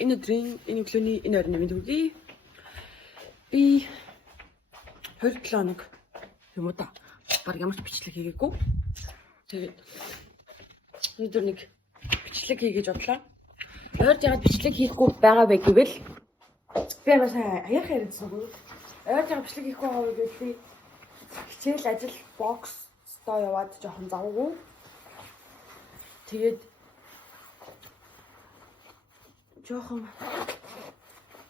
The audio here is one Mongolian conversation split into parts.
Энэ өдрийн энэ өглөөний энэ орны мэд үгүй. Би 27 хоног юм уу та. Баг ямар ч бичлэг хийгээгүй. Тэгээд өнөөдөр нэг бичлэг хий гэж бодлоо. Ойр жагаад бичлэг хийхгүй байгаа вэ гэвэл би ямар сайн аяах ярьдсангүй. Ойр жагаад бичлэг хийхгүй байгаа вэ гэвэл би хичээл ажил бокстоо яваад жоохон завгүй. Тэгээд жоохон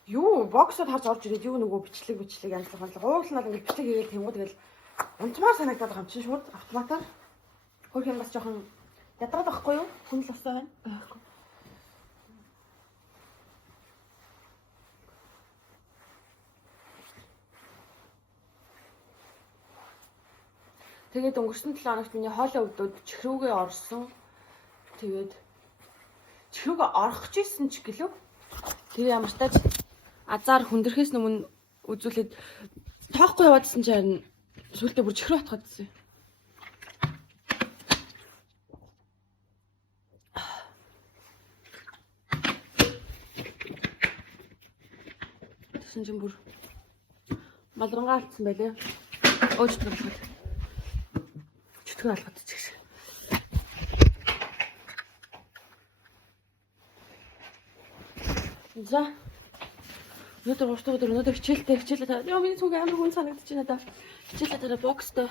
юу боксод харж орж ирээд юу нөгөө бичлэг амтлах уурлал ингээд бичлэг хийгээд тэнгууд тэгэл унтмаар санагдаад байгаа юм чинь шууд автоматар хөрх юм бас жоохон ядраад байхгүй юу хүн л усаа байна. Тэгээд өнгөрсөн 7 хоногт миний хоолой өвдөд чихрүүгээ орсон. Тэгээд чихрүүгээ орох гэсэн ч гэлөө. Тэгээ ямар ч тааж азар хүндрэхээс өмнө үзүүлээд тоохгүй яваадсэн чинь харин сүултээ бүр чихрүү атгаадсэн. Тэсэн чинь бүр малрангаа алдсан байлээ. Өөчтөр болоход. Чөтгөр алгаад чигш. За. Өнөөдөр 3 дахь өдөр өнөөдөр хичээлээ. Яа миний цүнх амар хүн санагдаж байна да. Хичээлээ дараа бокстой.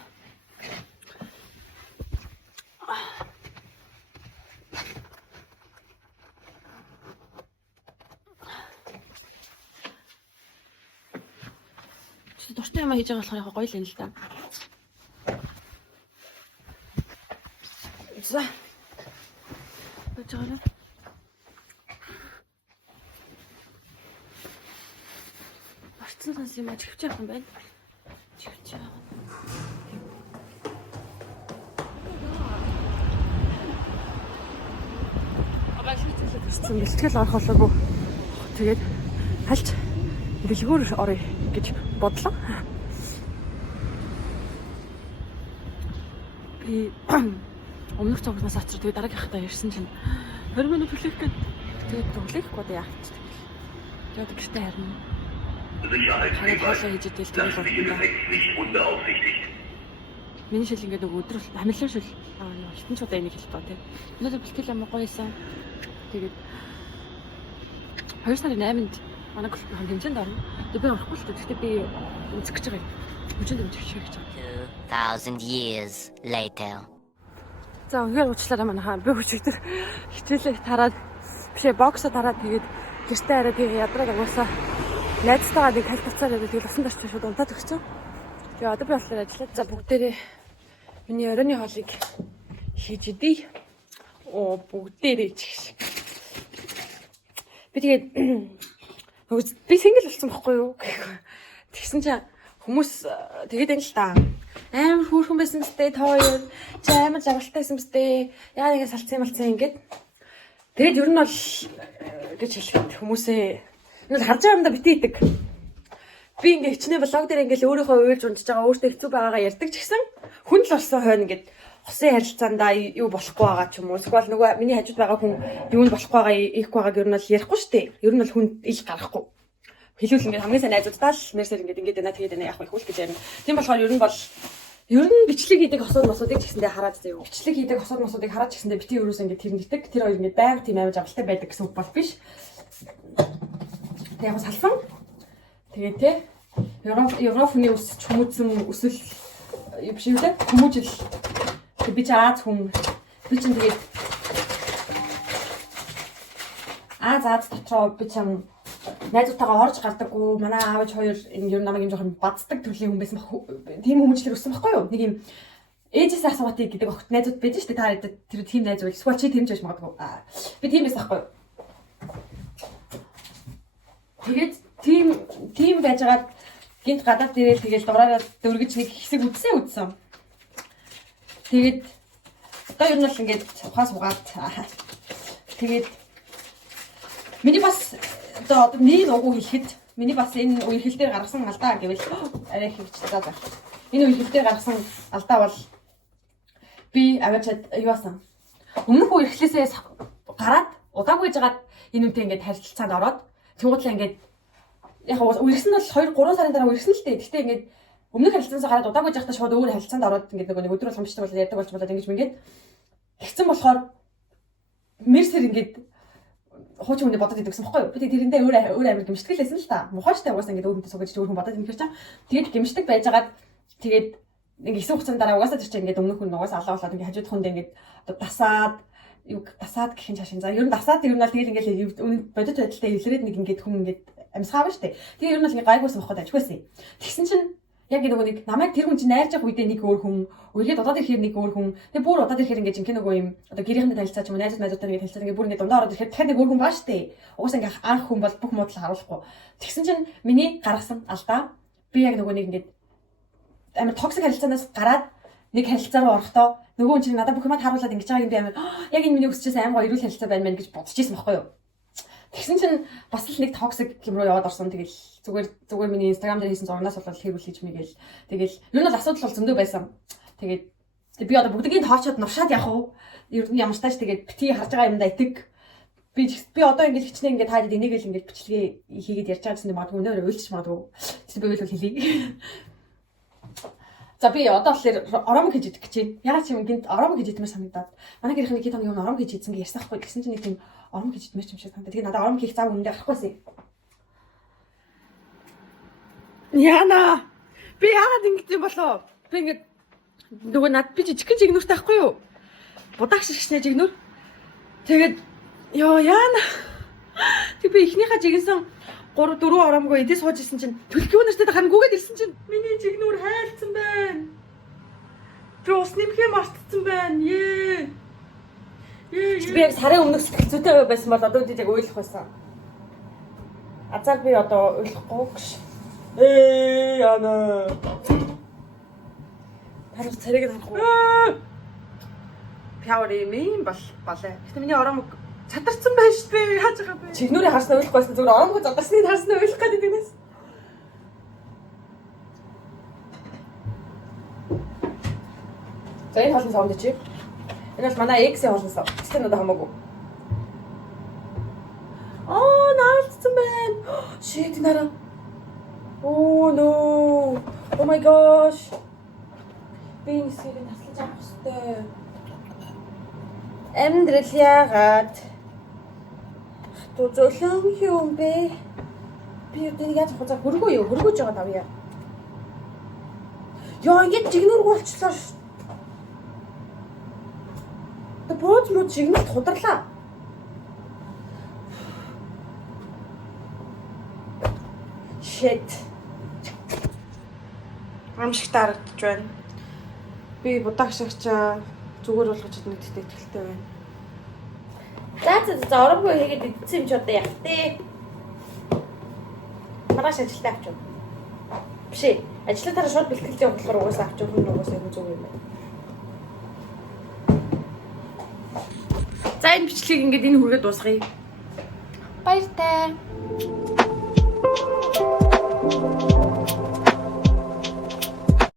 Чи дуртай юм хийж байгаа болохоор яг гоё л юм л да. За. Бачаараа. Орцсон сонс юм ажигч яах юм байна. Чивч яах. Абаашгүй бэлтгэл орох болоогүй. Тэгээд хальт бэлгүүр орё гэж бодлоо. Би өмнөх цогноос ачаар тэгээд дараагийнхтаа ярьсан чинь 20 минут хүлээх гээд тэгээд дуглахгүй яах гэж. Тэгээд гэртээ харна. Миний шил ингээд нөгөө өдөр хамлын шил хитэн ч удаа энийг хэлдэг тоо тийм. Өнөөдөр бэлтгэл амар гоёсэн. Тэгээд 2 сарын 8-нд манай клуб хэмжээнд орно. Тэгээд би орохгүй л гэхдээ би үзэх гэж байгаа юм. Хүчинд үзэх гэж байгаа. 2000 years later. За үнээр уучлаарай манайхаа. Би хүчигдэр хичээлээ тараад бишээ боксо тараад тэгээд гэртээ арай тэгээд ядраад агуулсаа найзтайгаа нэг таль туцаар яваад тэгээд усан дарч шууд унтаад өгсөн. Тэгээ одоо би болохоор ажиллаад за бүгдээрээ миний оройн хоолыг хийж идий. Оо бүгдээрээ чигш. Би тэгээд би сингл болсон байхгүй юу? Тэгсэн чинь хүмүүс тэгээд энэ л та амар хөөрхөн байсан мэт тоо юу чи амар жаргалтай байсан мэт яа нэг салцсан ингээд тэгээд ер нь бол гэж хэлэхэд хүмүүсээ энэ харж байгаа юм да битээ идэг би ингээд хичнээн блог дээр ингээд өөрийнхөө уйлж унтж байгаа өөртөө хэцүү байгаагаа ярьдаг ч гэсэн хүн л болсон хойно ингээд хосын харилцаандаа юу болохгүй байгаа ч юм уу эсвэл нөгөө миний хажууд байгаа хүн юу нь болохгүй байгаа ийхгүй байгааг ер нь бол ярихгүй шүү дээ ер нь бол хүн ил гарахгүй хэлүүл ингээд хамгийн сайн найзуудаа л нэрсээр ингээд байна тэгээд байна яах вэ хөл гэж ярина. Тийм болохоор ер нь бичлэг хийдэг хосууд мосуудыг ч гэсэндээ хараад заяа. Бичлэг хийдэг хосууд мосуудыг хараад ч гэсэндээ бити ерөөс ингээд тэр нэгдэг. Тэр хоёр ингээд байнга тийм амар авалтай байдаг гэсэн үг бол биш. Тэг яг салфан. Тэгээд те Европын ус хүмүүжсэн өсөл юу биш үү те хүмүүжил. Тэг би ч Аз хүн. Би ч тэгээд Аз дотроо би ч юм найзуудтайгаа орж гардаггүй. Манай аавч хоёр энэ ер нь намайг юм жоохон баддаг төрлийн хүн байсан баг. Тийм хүмүүжлэр өссөн байхгүй юу? Нэг юм ээжээс асууватыг гэдэг огт найзууд байж штэ та тэр тийм найз бол эсвэл чи тийм ч байж магадгүй. Би тийм байсан байхгүй юу? Тэгээд тийм байжгаад гинт гадаад дээрээ тэгэл дураараа дөргиж нэг хэсэг үдсэн. Тэгээд одоо ер нь л ингээд ухаас угаад тэгээд миний бас одоо нэг уг хэлэхэд миний бас энэ үерхэл дээр гаргасан алдаа гэвэл арай хөвчлээ за. Энэ үерхэл дээр гаргасан алдаа бол би аваачаад юу басан. Өмнөх үерхлээсээ гараад удаагүй жагаад энэ үнтэй ингээд харилцаанд ороод тэгвэл ингээд яг үргэлжлэн бол 2-3 сарын дараа үргэлжлэн л дээ. Гэхдээ ингээд өмнөх харилцаанаас гараад удаагүй жахтаа шууд өөр харилцаанд ороод ингээд нэг өдөр болгомжтой бол ярьдаг болж болоод ингэж ингээд тэгсэн болохоор мерсер ингээд хуучин хүнээ бодоод идэгсэн баггүй юу? Би тэрэндээ өөр амир гимшдэг лээсэн л та. Мухааштай угаасаа ингээд өөрөндөө суугаж өөр хүн бодоод ингэхэр чам. Тэгээд гимшдэг байжгаад тэгээд нэг хэсэг хугацаанд дараа угаасаа тэр чинь ингээд өмнөх хүн угаасаа алаа болоод ингээд хажууд хүнд ингээд одоо дасаад гэх юм шашин. За ер нь дасаад ер нь бол тэгээд ингээд бодит байдалтай илрээд нэг ингээд хүн ингээд амьсгаав штэ. Тэгээд ер нь бол ингээд гайгүйсэн баггүй ажигүйсэн. Тэгсэн чинь яг нөгөө нэг намайг тэр хүн чинь найрж явах үедээ нэг өөр хүн, үргэлж удаад ирэхээр нэг өөр хүн. Тэгээ бүр удаад ирэхээр ингээд жинхэнэ нөгөө юм одоо гэрийнхэнтэй танилцаач юм уу, найзуудтай ингээд танилцаад ингээд бүр ингээд дундаа ороод ирэхээр дахиад нэг өөр хүн баа штэ. Угаасаа ингээд анх хүн бол бүх муудлал харуулахгүй. Тэгсэн чинь миний гаргасан алдаа би яг нөгөө нэг ингээд амар токсик харилцаанаас гараад нэг харилцаа руу орохдоо нөгөө хүн чинь надад бүх юмаа харуулад ингэж байгаа юм би амар яг энэ миний өсчихсэн амар гоё эрүүл харилцаа байна мэн гэж бодож ирсэн байхгүй юу. Тэгсэн чинь бас л нэг токсик юм руу яваад орсон. Тэгэл зүгээр миний инстаграм дээр хийсэн зурнаас бол хэрүүл хийж мэгээл. Тэгэл ер нь бол асуудал бол зөндөө байсан. Тэгээд би одоо бүгдийг тоочоод нуршаад явах уу? Ер нь ямар ч тааш тэгээд бити харж байгаа юмдаа итэг. Би одоо ингэж хичнээн ингэж хаад энийг л ингэж бичлэгээ хийгээд ярьж байгаа гэсэн магадгүй нөр уйлчих магадгүй. Би бол хэлье. За би одоо болохоор оромог хийж идэх гэж байна. Ягаад ч юм гинт оромог хийж идэмээр санагдаад. Манай гэрхийн нэг хэд хоногийн өмнө оромог хийж идсэн гэж ярьсан байхгүй. Тэгсэн чинь нэг тийм оромог хийж идэмээр юм шиг санагдаад. Тэгээ надад оромог хийх зав үнэндээ гарахгүйсэн. Яна. Би яагаад ингэж юм болоо? Би ингэ нөгөө над би жижигхэн жигнүүртэй байхгүй юу? Будаагш шигшнэ жигнүүр. Тэгээд ёо яана. Тэг би ихнийхээ жигнсэн 3-4 оромгоо эдээс сууж исэн чинь төлхөө нартай харин гүгээд ирсэн чинь миний жигнүүр хайлтсан байна. Би ус нэмхээ мартсан байна. Би яг сарын өмнөх сэтгэл зүйтэй байсан бол одоо үдээд яг ойлгох байсан. Азар би одоо ойлгохгүй гэж. Яна. Харин царайг харахгүй. Пяори минь балаа. Гэтэ миний оромог цадарсан байж тээ хааж байгаа бэ. Чигнүүрээ харснаа ойлгохгүй байсан зүгээр оромгоо задарсныг харснаа ойлгох гэдэг юм. За энэ хоолны саунд чи. Энэ бол манай X-ийн хоолны сав. Тэстэн надад хамаагүй. Наалцсан байна. Shit нара. Oh no. Oh my gosh. Би нэсгийг таслаж авах хэрэгтэй. Амьдрал яагаад зөөлөн юм бэ? Би өдөрт яаж хацаа хөргөөж байгаа тавья. Яа ингэж жигнүүр болчихлоо ш. Тэ бооч мод жигнүүр хударлаа. Shit. Амшигт харагдаж байна. Би будаагш агчаа зүгээр болгож идэх итгэлтэй байна. За оромгоо хийгээд идсэн юм ч одоо яг тээ. Маргааш ажилдаа авчих. Биш ээ. Ажлаа тараа шууд бэлтгэлж явах болохоор угаасаа авчих хүн угаасаа юм зүг юм байна. За энэ бичлэгийг ингээд энэ хүргээд дуусгая. Баяртай.